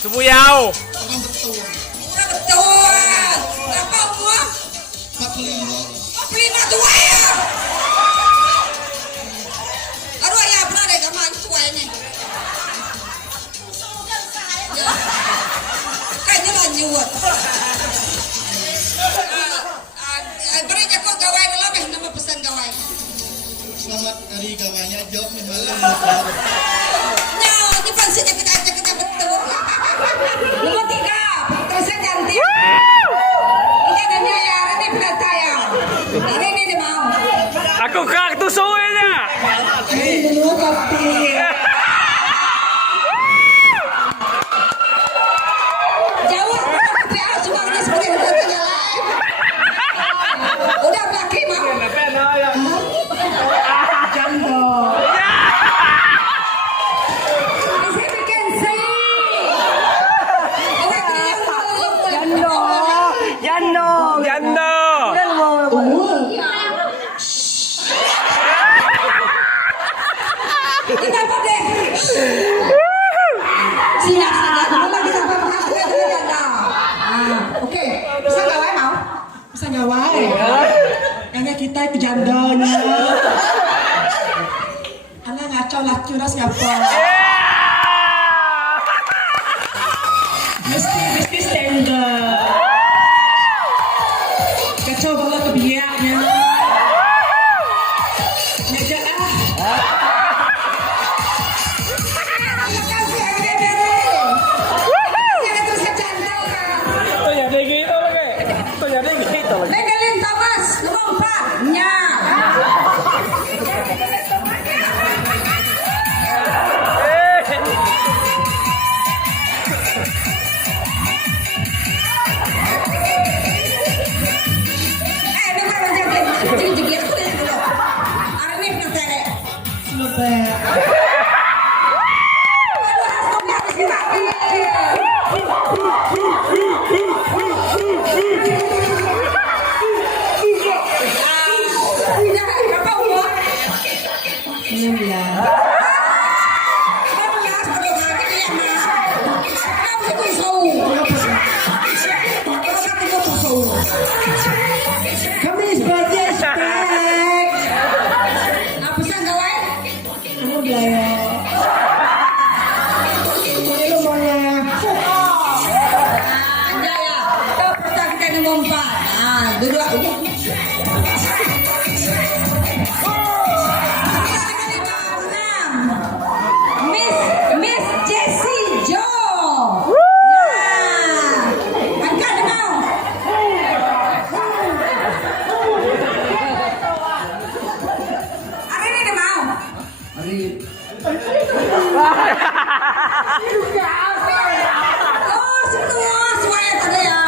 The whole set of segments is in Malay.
Subuyao. Orang betul. Orang betul. Berapa umur? 45. 45 tua ya. Aduh ayah pernah deh kamu tua ini. Kayaknya lanjut. Berinya kok Gawai dulu nama pesan Gawai. Selamat hari Gawainya jawab malam. Nah, ini pansinya kita betul. Nomor 3, terusnya ganti. Ini ada Nyaya, ini benar saya. Ini dia mau. Aku kak tusuinnya. Ini dulu kopi. Jauh, kopi harus uangnya seperti itu lain. Udah belaki mau. Jando. Gawai, karena kita itu jandanya. Anak ngaco lah curas ngapa? Mesti standar. Kacau bala kebiaknya. Meja Megalin Thomas, nomor 4. Nya. yang ngompat. Duduk. Miss Jessie Jo. Angkat dia mau. Hari ini dia mau. Oh, semua semuanya tadi ya.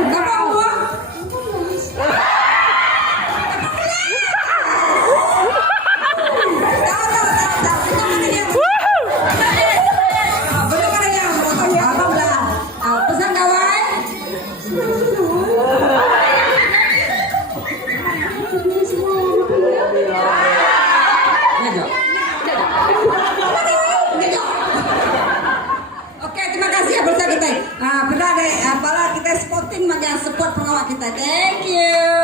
Nggak mau. Pesan Gawai. Oke, terima kasih ya berita kita. Bela deh, bala kita sputing magang support pengawa kita. Thank you.